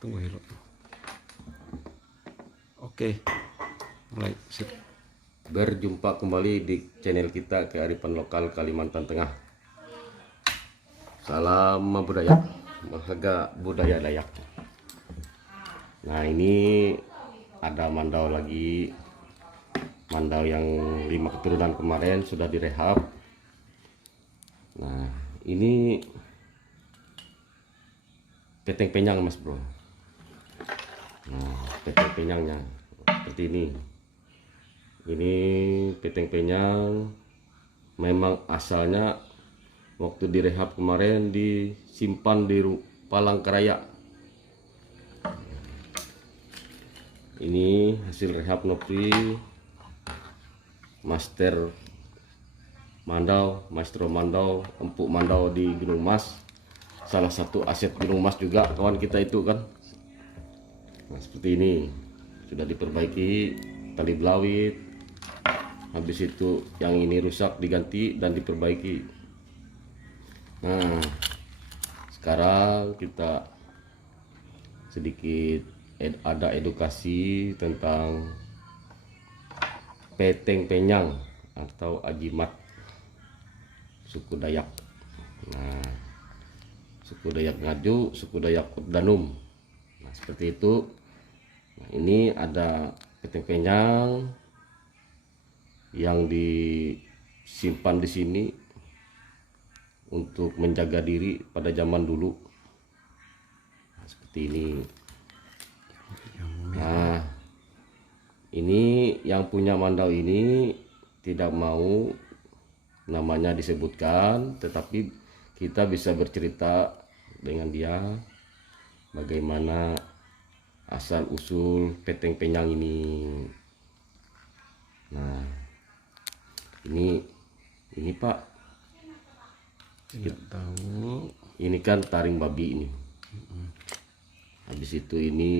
Tunggu dulu. Oke, mulai sip. Berjumpa kembali di channel kita Kearifan Lokal Kalimantan Tengah. Salam budaya, mengharga budaya Dayak. Nah, ini ada mandau lagi. Mandau yang 5 keturunan kemarin sudah direhab. Nah, ini peteng penyang mas bro. Nah, peteng penyangnya seperti ini. Ini peteng penyang memang asalnya waktu direhab kemarin disimpan di Palangkaraya. Ini hasil rehab Nopi Master Mandau, Maestro Mandau, Empuk Mandau di Gunung Mas. Salah satu aset Gunung Mas juga kawan kita itu kan. Nah, seperti ini sudah diperbaiki tali belawit. Habis itu yang ini rusak diganti dan diperbaiki. Nah, sekarang kita sedikit ada edukasi tentang peteng penyang atau ajimat suku Dayak. Nah, suku Dayak Ngaju, suku Dayak Danum. Nah, seperti itu. Nah, ini ada peteng penyang yang disimpan di sini untuk menjaga diri pada zaman dulu. Nah, seperti ini. Nah, ini yang punya mandau ini tidak mau namanya disebutkan, tetapi kita bisa bercerita dengan dia bagaimana asal usul peteng penyang ini. Nah, ini Pak, Tidak tahu. ini kan taring babi ini. Habis itu ini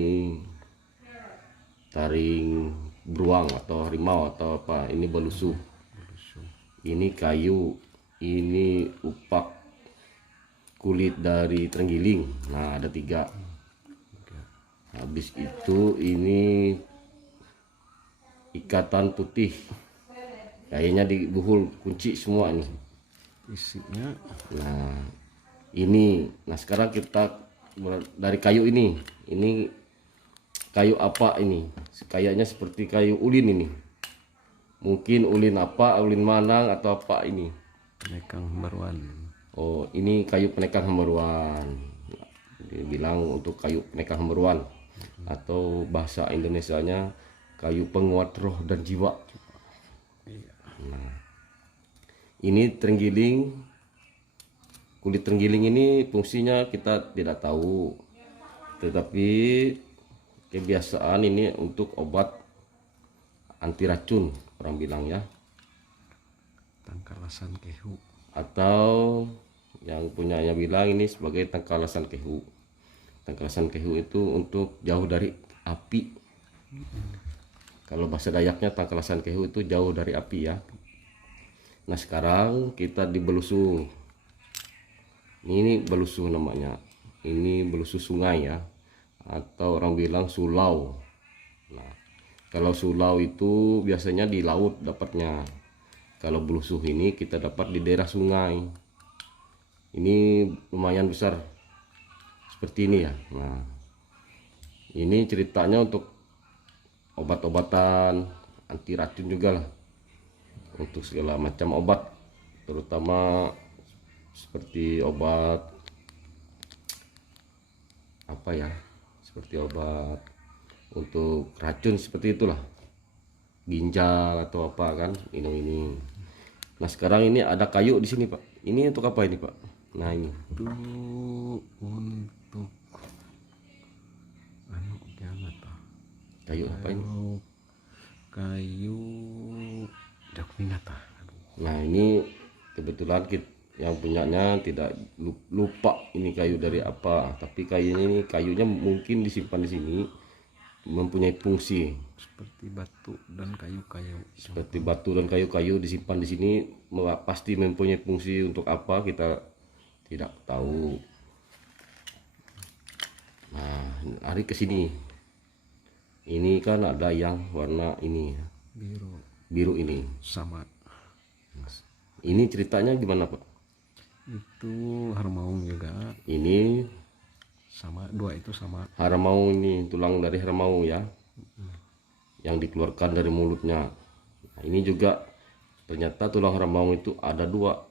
taring beruang atau harimau atau apa, ini belusuh. Ini kayu, ini upak kulit dari terenggiling. Nah, ada 3. Habis itu ini ikatan putih, kayaknya dibuhul kunci semua ini Isinya nah ini. Nah, sekarang kita dari kayu ini kayu apa ini, kayaknya seperti kayu ulin ini, mungkin ulin apa, ulin manang atau apa ini. penekang baruan. Oh, ini kayu penekang hemberuan, dibilang untuk kayu penekang hemberuan, atau bahasa Indonesianya kayu penguat roh dan jiwa. Nah, ini terenggiling, kulit terenggiling ini fungsinya kita tidak tahu, tetapi kebiasaan ini untuk obat anti racun orang bilang ya, Tangkalasan kehu. atau yang punyanya bilang ini sebagai tangkalasan kehu. Tangkalasan kehu itu untuk jauh dari api. Kalau bahasa Dayaknya tangkalasan kehu itu jauh dari api ya. Nah, sekarang kita di belusuh. Ini belusuh namanya. Ini belusuh sungai ya, atau orang bilang sulau. Nah, kalau sulau itu biasanya di laut dapatnya. Kalau belusuh ini kita dapat di daerah sungai. Ini lumayan besar seperti ini ya. Nah, ini ceritanya untuk obat-obatan anti racun juga lah, untuk segala macam obat, terutama seperti obat apa ya, seperti obat untuk racun seperti itulah, ginjal atau apa kan, minum ini. Nah, sekarang ini ada kayu di sini Pak. Ini untuk apa ini Pak? Nah, ini Itu untuk anu jangan tah. kayu apa ini? Kayu dak minat tah. Nah, ini kebetulan yang punyanya tidak lupa ini kayu dari apa, tapi kayunya mungkin disimpan di sini mempunyai fungsi Seperti batu dan kayu-kayu. seperti batu dan kayu-kayu disimpan di sini, pasti mempunyai fungsi untuk apa kita tidak tahu. Nah, hari ke sini. Ini kan ada yang warna ini biru biru ini. sama. Ini ceritanya gimana Pak? Itu harimau juga Ini sama, dua itu sama. harimau, ini tulang dari harimau ya, yang dikeluarkan dari mulutnya. Nah, ini juga ternyata tulang harimau itu ada dua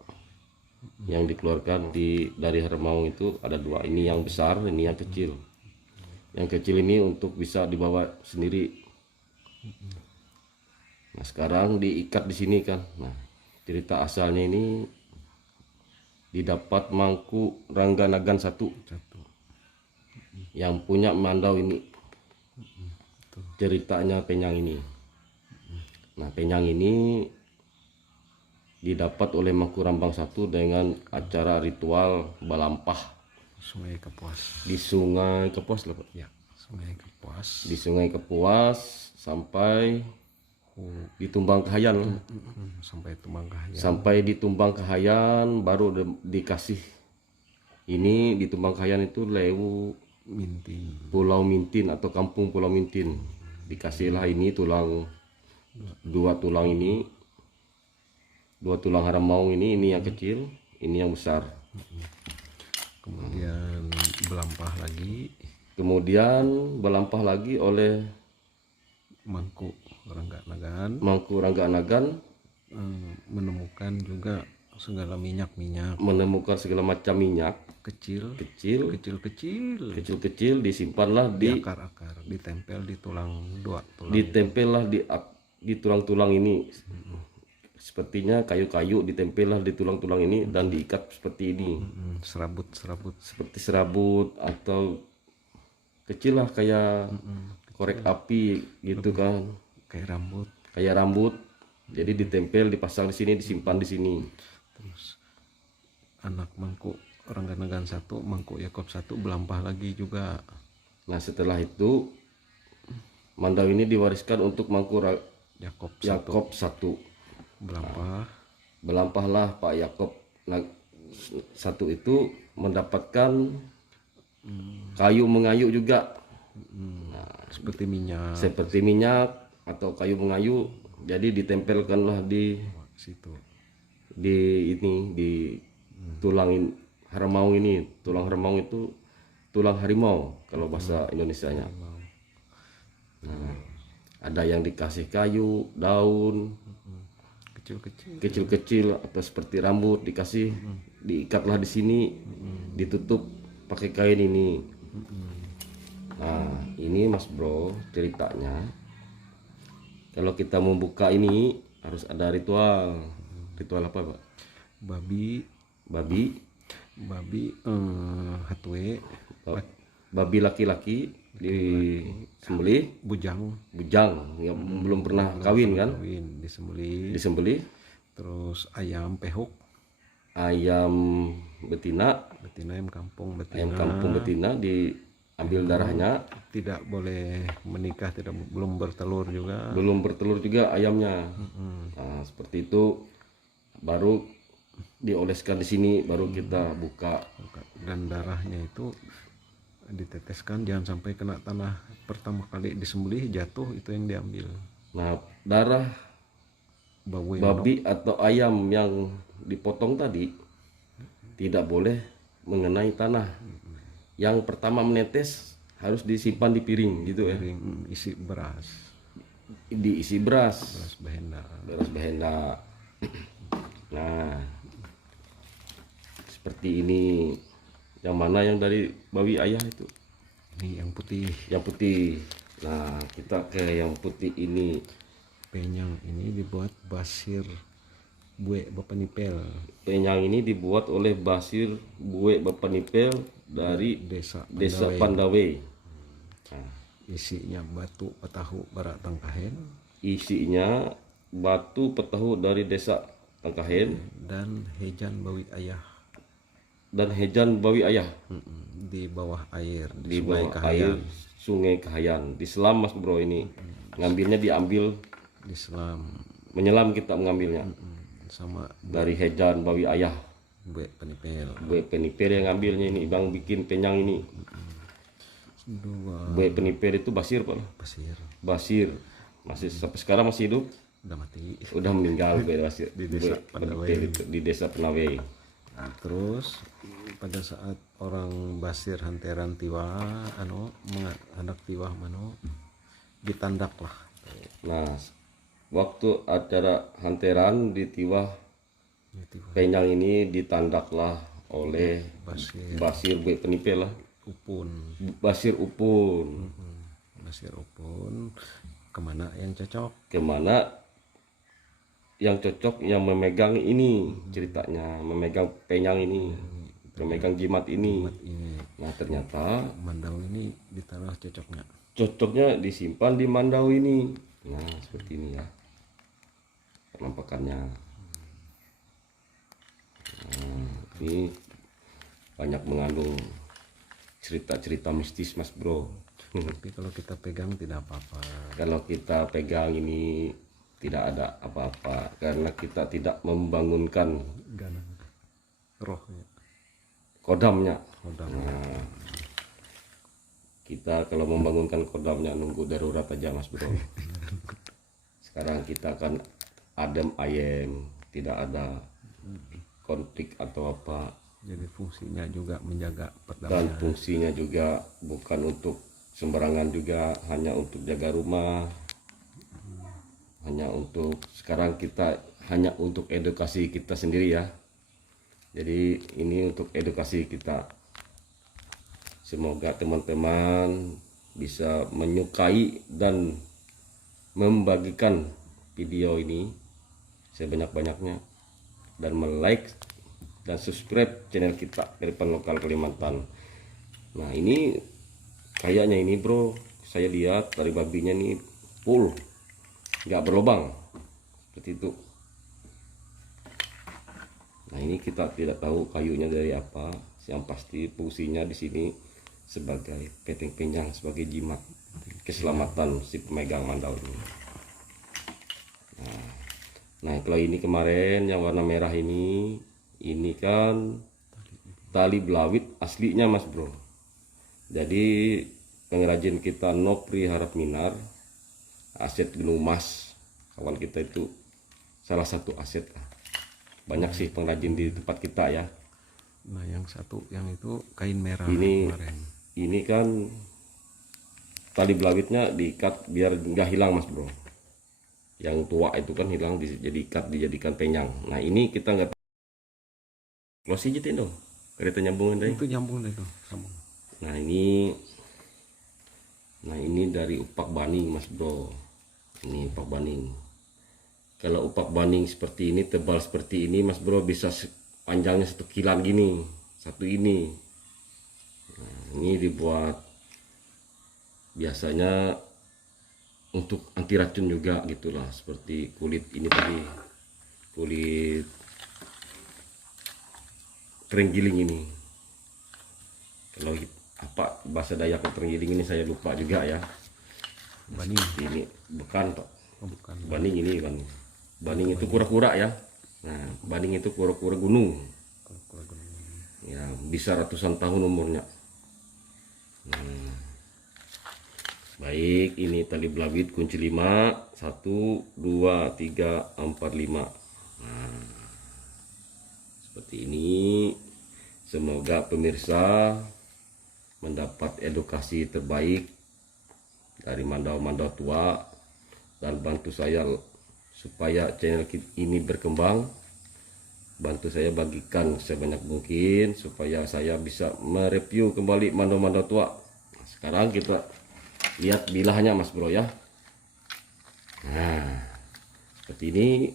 yang dikeluarkan dari harimau itu ada dua. Ini yang besar, ini yang kecil. Yang kecil ini untuk bisa dibawa sendiri. Nah sekarang diikat di sini kan. Nah cerita asalnya ini didapat Mangku Rangganagan satu yang punya Mandau ini. Ceritanya Penyang ini. Nah Penyang ini didapat oleh Mangku Rambang satu dengan acara ritual balampah Sungai Kapuas. di Sungai Kapuas lah Pak. Ya, Sungai Kapuas. Di Sungai Kapuas sampai di Tumbang Kahayan. Sampai Tumbangkahayan. Sampai di Tumbang Kahayan baru dikasih ini. Di Tumbang Kahayan itu Lewu Mintin. Pulau Mintin atau Kampung Pulau Mintin. Dikasihlah ini tulang, dua tulang ini, dua tulang harimau ini yang kecil, ini yang besar. Kemudian belampah lagi Kemudian belampah lagi oleh Mangku Rangganagan Mangku Rangganagan, menemukan juga segala minyak-minyak menemukan segala macam minyak kecil kecil kecil disimpanlah di di akar-akar, ditempel di tulang, dua tulang. ditempellah di tulang-tulang ini. Sepertinya kayu-kayu ditempellah di tulang-tulang ini dan diikat seperti ini. Serabut-serabut Seperti serabut atau kecil lah kayak korek api gitu kan, kayak rambut. kayak rambut. Jadi ditempel, dipasang di sini, disimpan di sini. Terus anak Mangku Rangganagan satu, Mangku Yakob satu belampah lagi juga. Nah setelah itu Mandau ini diwariskan untuk Mangku Yakob satu Yakob satu. belampah. Belampahlah Pak Yakob satu itu mendapatkan kayu mengayu juga. Seperti minyak Seperti minyak atau kayu mengayu. Jadi ditempelkanlah di situ. ini di tulang harimau ini. Tulang harimau itu tulang harimau kalau bahasa Indonesianya. Nah, ada yang dikasih kayu, daun Kecil-kecil. kecil-kecil atau seperti rambut dikasih, diikatlah di sini, ditutup pakai kain ini. Nah ini Mas Bro ceritanya. Kalau kita membuka ini harus ada ritual. Ritual apa Pak? Babi hatwe, Babi laki-laki disembelih, bujang yang belum pernah kawin kan, kawin disembelih. disembelih. Terus ayam pehuk, Ayam betina, ayam kampung ayam betina. kampung betina diambil darahnya. Tidak boleh menikah, belum bertelur juga. Belum bertelur juga ayamnya. Nah, seperti itu baru dioleskan di sini, baru kita buka. Dan darahnya itu diteteskan, jangan sampai kena tanah. Pertama kali disembelih jatuh, itu yang diambil. Nah darah babi atau ayam yang dipotong tadi tidak boleh mengenai tanah. Yang pertama menetes harus disimpan di piring gitu ya, piring isi beras, diisi beras behenda. Nah seperti ini. Yang mana yang dari babi ayah itu? Ini yang putih. Yang putih. Nah kita ke yang putih ini. Penyang ini dibuat Basir Bue Bapanipel. Penyang ini dibuat oleh Basir Bue Bapanipel dari Desa Pandawe. Nah, isinya batu petahu barak Tangkahen isinya batu petahu dari desa Tangkahen dan hejan bawi ayah dan hejan bawi ayah di bawah air di Sungai bawah Kahayan. air Sungai Kahayan. Diselam Mas Bro ini. Ngambilnya diambil Di selam menyelam, kita mengambilnya sama dari hejan bawi ayah. Bue Panipel. Bue Penipel yang ngambilnya ini, Bang bikin penyang ini. 2 Buaya penipir itu Basir Pak. pasir Basir masih sampai sekarang masih hidup. udah mati. Udah meninggal Buaya Basir. Di desa Buaya penipir itu di desa Penawai. Nah, terus pada saat orang Basir hanteran tiwa hendak tiwah mano ditandak lah. Nah, waktu acara hanteran di Tiwah Ya, tiwah Penyang ini ditandaklah oleh Basir Basir Buaya penipir lah. Upun. Basir Upun. Basir Upun kemana yang cocok? Kemana yang cocok yang memegang ini ceritanya, memegang penyang ini, memegang jimat ini. Ini Nah ternyata Mandau ini di tanah cocoknya. cocoknya disimpan di Mandau ini. Nah seperti ini ya penampakannya. Nah, ini banyak mengandung cerita-cerita mistis Mas Bro. Tapi kalau kita pegang tidak apa-apa. Kalau kita pegang ini tidak ada apa-apa karena kita tidak membangunkan Ganang rohnya. kodamnya. Kodam. Nah, kita kalau membangunkan kodamnya nunggu darurat aja Mas Bro. Sekarang kita kan adem ayem, tidak ada konflik atau apa, Jadi fungsinya juga menjaga dan perdamaian. fungsinya juga bukan untuk sembarangan juga, hanya untuk jaga rumah, hanya untuk sekarang kita hanya untuk edukasi kita sendiri ya. Jadi ini untuk edukasi kita. Semoga teman-teman bisa menyukai dan membagikan video ini sebanyak-banyaknya dan like dan subscribe channel kita Kearifan Lokal Kalimantan. Nah ini kayaknya ini bro, saya lihat tali babinya nih full, nggak berlubang seperti itu. Nah ini kita tidak tahu kayunya dari apa, yang pasti fungsinya di sini sebagai peteng penjang, sebagai jimat keselamatan si pemegang mandau ini. Nah kalau ini kemarin yang warna merah ini kan tali belawit aslinya Mas Bro. Jadi pengrajin kita Nopri Harap Minar, aset Gunung Mas, kawan kita itu salah satu aset lah. Banyak sih pengrajin di tempat kita ya. Nah yang satu yang itu kain merah Ini kemarin. ini kan tali belawitnya diikat biar nggak hilang Mas Bro. Yang tua itu kan hilang dijadikan penyang. Nah ini kita nggak lo sijitin dong, kereta nyambungin deh. Itu nyambung deh tuh sambung. Nah ini dari upak baning Mas Bro. Ini upak baning. Kalau upak baning seperti ini, tebal seperti ini Mas Bro, bisa panjangnya 1 kilan gini, satu ini. Nah, ini dibuat biasanya untuk anti racun juga gitulah, seperti kulit ini tadi, kulit terenggiling ini. Kalau apa bahasa Dayak terenggiling ini saya lupa juga ya. Baning. Ini bukan Pak. Oh, bukan. Baning ini baning. Baning itu kura-kura ya. Nah, baning itu kura-kura gunung. Ya, bisa ratusan tahun umurnya. Nah, baik, ini tali belawit kunci 5, 1 2 3 4 5. Nah, seperti ini. Semoga pemirsa mendapat edukasi terbaik dari mandau-mandau tua dan bantu saya supaya channel ini berkembang. Bantu saya bagikan sebanyak mungkin supaya saya bisa mereview kembali mandau-mandau tua. Sekarang kita lihat bilahnya Mas Bro ya. Nah seperti ini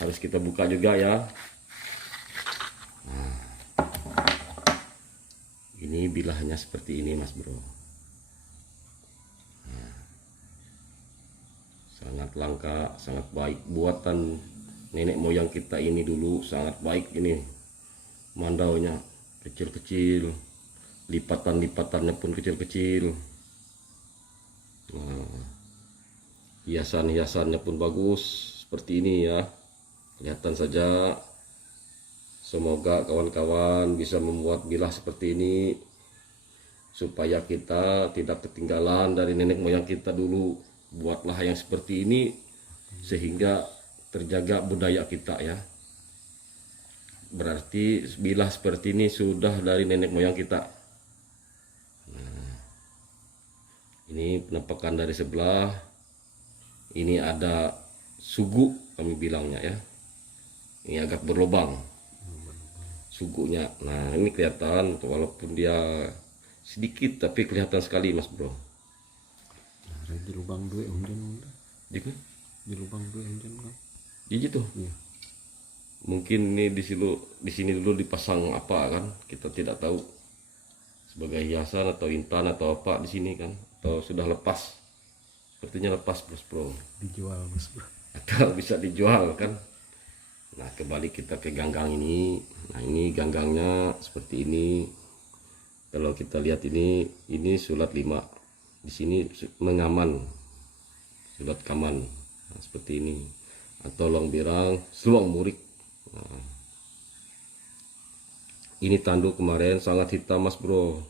harus kita buka juga ya. Nah, ini bilahnya seperti ini Mas Bro. Sangat langka, sangat baik, buatan nenek moyang kita ini dulu, sangat baik ini mandaunya, kecil-kecil, lipatan-lipatannya pun kecil-kecil. Nah, hiasan-hiasannya pun bagus seperti ini ya, kelihatan saja. Semoga kawan-kawan bisa membuat bilah seperti ini supaya kita tidak ketinggalan dari nenek moyang kita dulu. Buatlah yang seperti ini sehingga terjaga budaya kita ya. Berarti bila seperti ini sudah dari nenek moyang kita. Nah, ini penampakan dari sebelah. Ini ada sugu kami bilangnya ya. Ini agak berlubang sugunya. Nah ini kelihatan walaupun dia sedikit tapi kelihatan sekali mas bro. Nah, di lubang dua hujan Jadi di lubang dua hujan kan. jadi tuh. Iya. Mungkin ini di sini dulu dipasang apa kan, kita tidak tahu, sebagai hiasan atau intan atau apa di sini kan, atau sudah lepas, sepertinya lepas bro, Dijual mas bro. atau bisa dijual kan. Nah kembali kita ke ganggang ini. Nah ini ganggangnya seperti ini. Kalau kita lihat ini sulat 5 di sini mengaman, sulat kaman. Nah, seperti ini, atau long birang seluang murik. Nah, ini tanduk kemarin sangat hitam mas bro,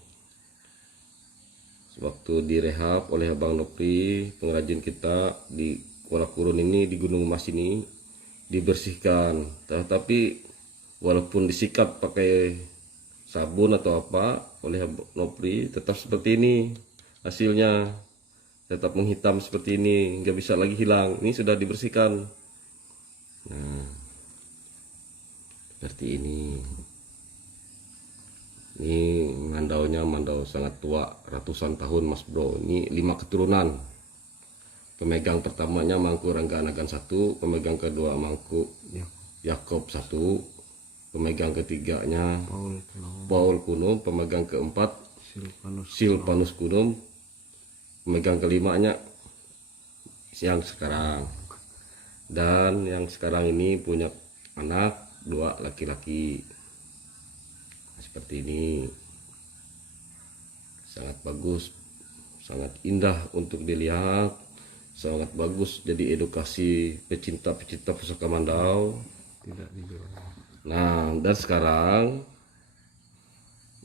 waktu direhab oleh Abang Nopri, pengrajin kita di Kuala Kurun ini, di Gunung Mas ini dibersihkan. Tetapi walaupun disikat pakai sabun atau apa oleh Abang Nopri, tetap seperti ini hasilnya, tetap menghitam seperti ini, nggak bisa lagi hilang. Ini sudah dibersihkan. Nah seperti ini. Ini mandau sangat tua, ratusan tahun mas bro. Ini 5 keturunan. Pemegang pertamanya Mangku Rangga Anagan 1, pemegang kedua Mangku Yakob 1, pemegang ketiganya Paul Kuno, pemegang keempat Silvanus Kuno, pemegang kelimanya yang sekarang. Dan yang sekarang ini punya anak 2 laki-laki. Seperti ini, sangat bagus, sangat indah untuk dilihat, sangat bagus jadi edukasi pecinta-pecinta pusaka mandau. Tidak dijual. Nah dan sekarang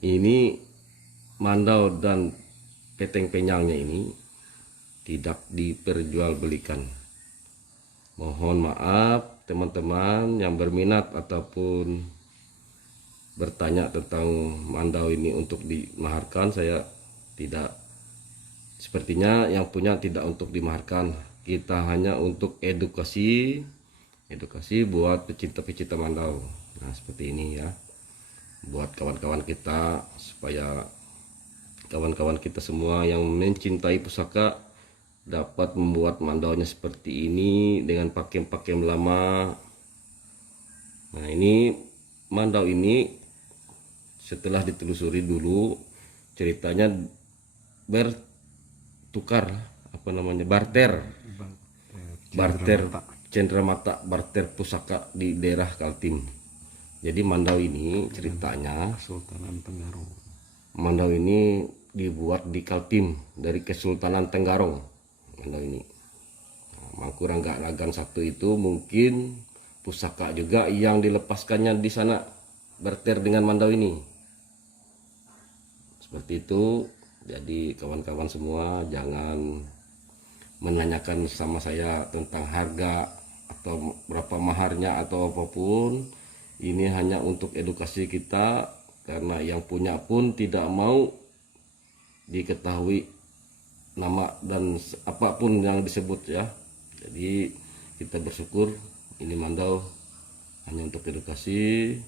ini mandau dan peteng penyangnya ini tidak diperjualbelikan. Mohon maaf teman-teman yang berminat ataupun bertanya tentang mandau ini untuk dimaharkan, saya tidak, sepertinya yang punya tidak untuk dimaharkan. Kita hanya untuk edukasi buat pecinta-pecinta mandau. Nah seperti ini ya, buat kawan-kawan kita, supaya kawan-kawan kita semua yang mencintai pusaka dapat membuat mandaunya seperti ini dengan pakem-pakem lama. Nah ini mandau ini setelah ditelusuri dulu ceritanya bertukar, apa namanya, barter cenderamata, barter pusaka di daerah Kaltim. Jadi mandau ini ceritanya Kesultanan Tenggarong. mandau ini dibuat di Kaltim dari Kesultanan Tenggarong. Mandau ini Mangku Rangga Anagan 1 itu mungkin pusaka juga yang dilepaskannya di sana, barter dengan mandau ini. Seperti itu. Jadi kawan-kawan semua jangan menanyakan sama saya tentang harga atau berapa maharnya atau apapun. Ini hanya untuk edukasi kita, karena yang punya pun tidak mau diketahui nama dan apapun yang disebut ya. Jadi kita bersyukur ini mandau hanya untuk edukasi.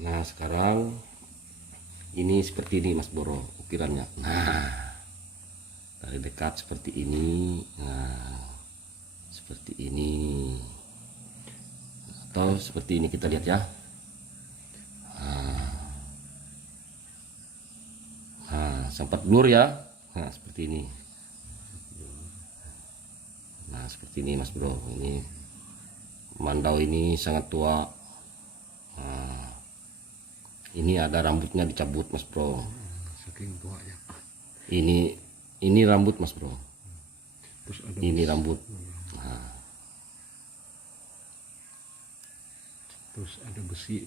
Nah sekarang ini seperti ini mas Boro ukirannya. Nah dari dekat seperti ini. Nah seperti ini, atau seperti ini, kita lihat ya. Nah sempat blur ya. Nah seperti ini. Nah seperti ini mas bro, ini mandau ini sangat tua. Nah, ini ada rambutnya dicabut mas bro. Saking tua ya. Ini rambut mas bro. Terus ada Ini rambut. Terus ada besi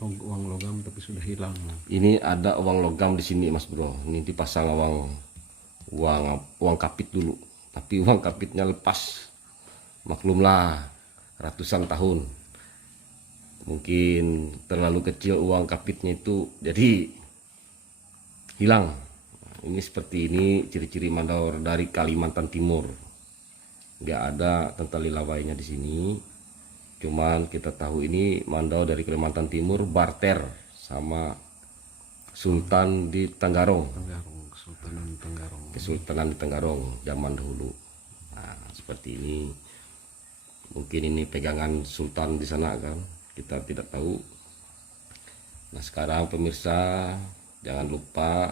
uang logam tapi sudah hilang. Ini ada uang logam di sini Mas Bro. Ini dipasang uang kapit dulu. Tapi uang kapitnya lepas. Maklumlah, ratusan tahun. Mungkin terlalu kecil uang kapitnya itu, jadi hilang. Ini seperti ini ciri-ciri mandau dari Kalimantan Timur. Nggak ada tentang lilawainya di sini. Cuman kita tahu ini mandau dari Kalimantan Timur barter sama Sultan di Tenggarong. Kesultanan di Tenggarong zaman dahulu. Nah, seperti ini. Mungkin ini pegangan Sultan di sana kan. Kita tidak tahu. Nah, sekarang pemirsa jangan lupa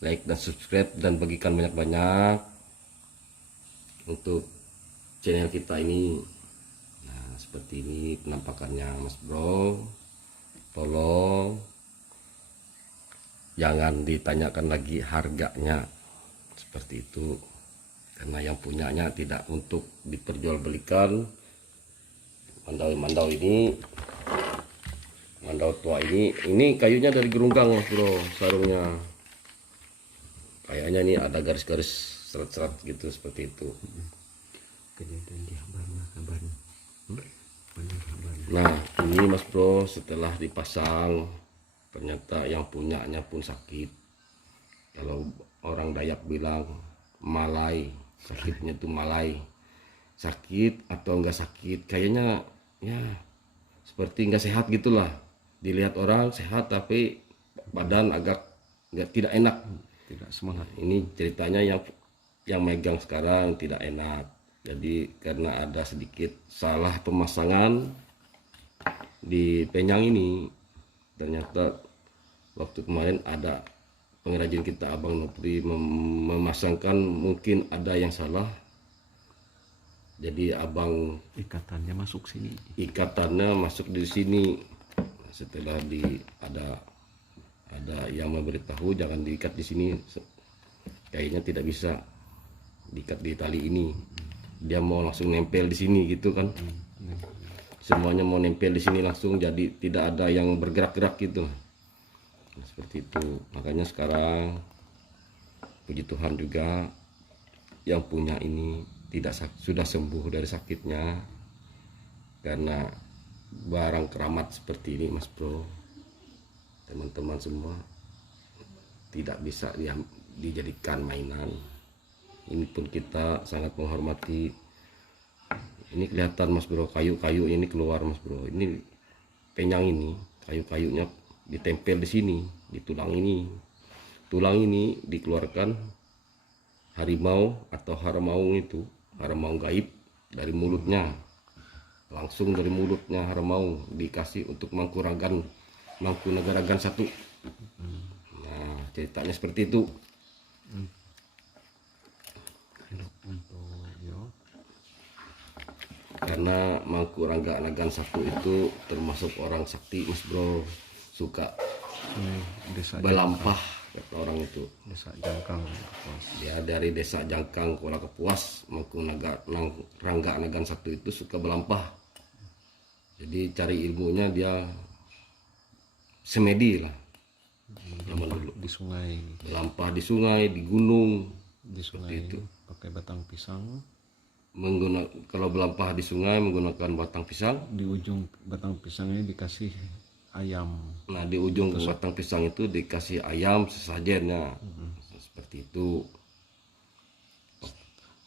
like dan subscribe dan bagikan banyak-banyak untuk channel kita ini. Nah, seperti ini penampakannya Mas Bro. Tolong jangan ditanyakan lagi harganya seperti itu, karena yang punyanya tidak untuk diperjualbelikan. Mandau ini, mandau tua ini kayunya dari gerunggang Mas Bro, sarungnya kayaknya ini ada garis-garis serat-serat gitu seperti itu. Kejadian di kabarnya. Nah, ini Mas Bro setelah dipasang ternyata yang punyanya pun sakit. Kalau orang Dayak bilang malai, sakitnya tuh malai. Sakit atau enggak sakit, kayaknya ya seperti enggak sehat gitulah. Dilihat orang sehat tapi badan agak enggak tidak enak, Tidak semangat. ini ceritanya yang megang sekarang tidak enak. Jadi karena ada sedikit salah pemasangan di penyang ini, ternyata waktu kemarin ada pengrajin kita Abang Nopri memasangkan, mungkin ada yang salah. Jadi abang Ikatannya masuk sini. ikatannya masuk di sini. Setelah ada yang memberitahu jangan diikat di sini, kayaknya tidak bisa diikat di tali ini. Dia mau langsung nempel di sini gitu kan. Semuanya mau nempel di sini langsung, jadi tidak ada yang bergerak-gerak gitu. Nah, seperti itu. Makanya sekarang puji Tuhan juga yang punya ini sudah sembuh dari sakitnya, karena barang keramat seperti ini Mas Bro, teman-teman semua, tidak bisa dijadikan mainan. Ini pun kita sangat menghormati. Ini kelihatan Mas Bro, kayu-kayu ini keluar Mas Bro. Ini penyang ini, kayu-kayunya ditempel di sini, di tulang ini. Tulang ini dikeluarkan harimau atau harimau itu, harimau gaib dari mulutnya. Langsung dari mulutnya harimau dikasih untuk Mangkunagaran 1. Nah, ceritanya seperti itu. Karena Mangkunagaran 1 itu termasuk orang sakti Mas Bro, suka Desa belampah kata orang itu. Desa Jangkang Kapuas. Dia dari desa Jangkang Kuala Kapuas. Mangkunagaran 1 itu suka belampah. Jadi cari ilmunya dia semedi lah zaman dulu. Di sungai, Belampah di sungai, di gunung, di sungai itu. pakai batang pisang. Kalau belampah di sungai menggunakan batang pisang. Di ujung batang pisangnya dikasih ayam. Nah, di ujung batang pisang itu dikasih ayam sesajennya. Seperti itu.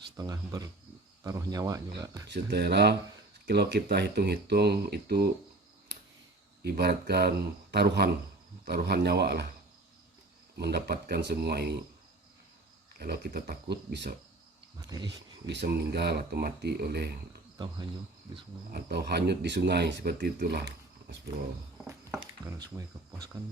Setengah bertaruh nyawa juga. Setelah kalau kita hitung-hitung itu ibaratkan taruhan nyawa lah, mendapatkan semua ini. Kalau kita takut bisa meninggal atau mati oleh Atau hanyut di sungai. seperti itulah Mas Bro. Karena sungai Kapuas kan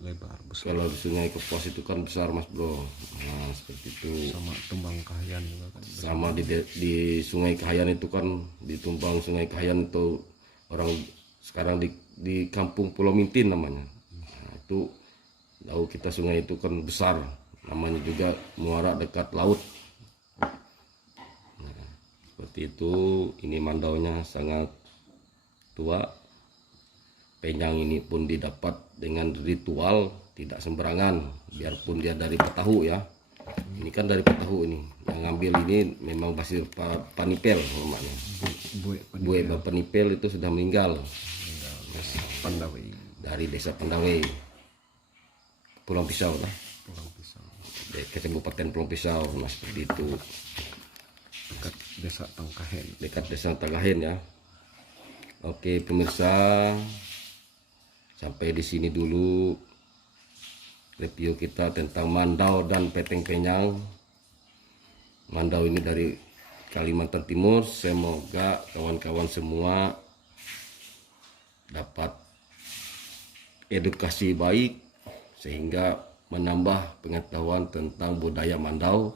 lebar besar. Kalau di sungai Kapuas itu kan besar Mas Bro. Nah, seperti itu. Sama Tumbang Kahayan juga kan. Sama di Sungai Kahayan itu kan, di Tumbang Sungai Kahayan itu orang sekarang di kampung Pulau Mintin namanya. Nah, itu tahu kita sungai itu kan besar, namanya juga muara dekat laut. Nah, seperti itu. Ini mandaunya sangat tua, penyang ini pun didapat dengan ritual, tidak sembarangan, biarpun dia dari Petahu ya. Ini kan dari Petahu ini. Yang ngambil ini memang Basir Panipel namanya. Buai Panipel itu sudah meninggal. Pandawi. Dari desa Pandawi. Pulau Pisau lah. Pulau Pisau. Kabupaten Pulau Pisau, nah seperti itu. Dekat desa Tangkahen. Dekat desa Tangkahen ya. Oke pemirsa, sampai di sini dulu review kita tentang Mandau dan Peteng Penyang. Mandau ini dari Kalimantan Timur. Semoga kawan-kawan semua dapat edukasi baik sehingga menambah pengetahuan tentang budaya Mandau,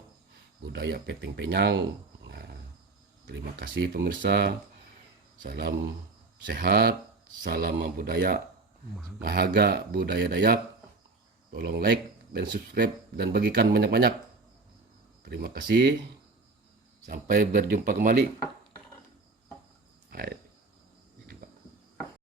budaya Peteng Penyang. Nah, terima kasih pemirsa. Salam sehat, salam budaya Mahaga Budaya Dayak. Tolong like dan subscribe dan bagikan banyak-banyak. Terima kasih. Sampai berjumpa kembali.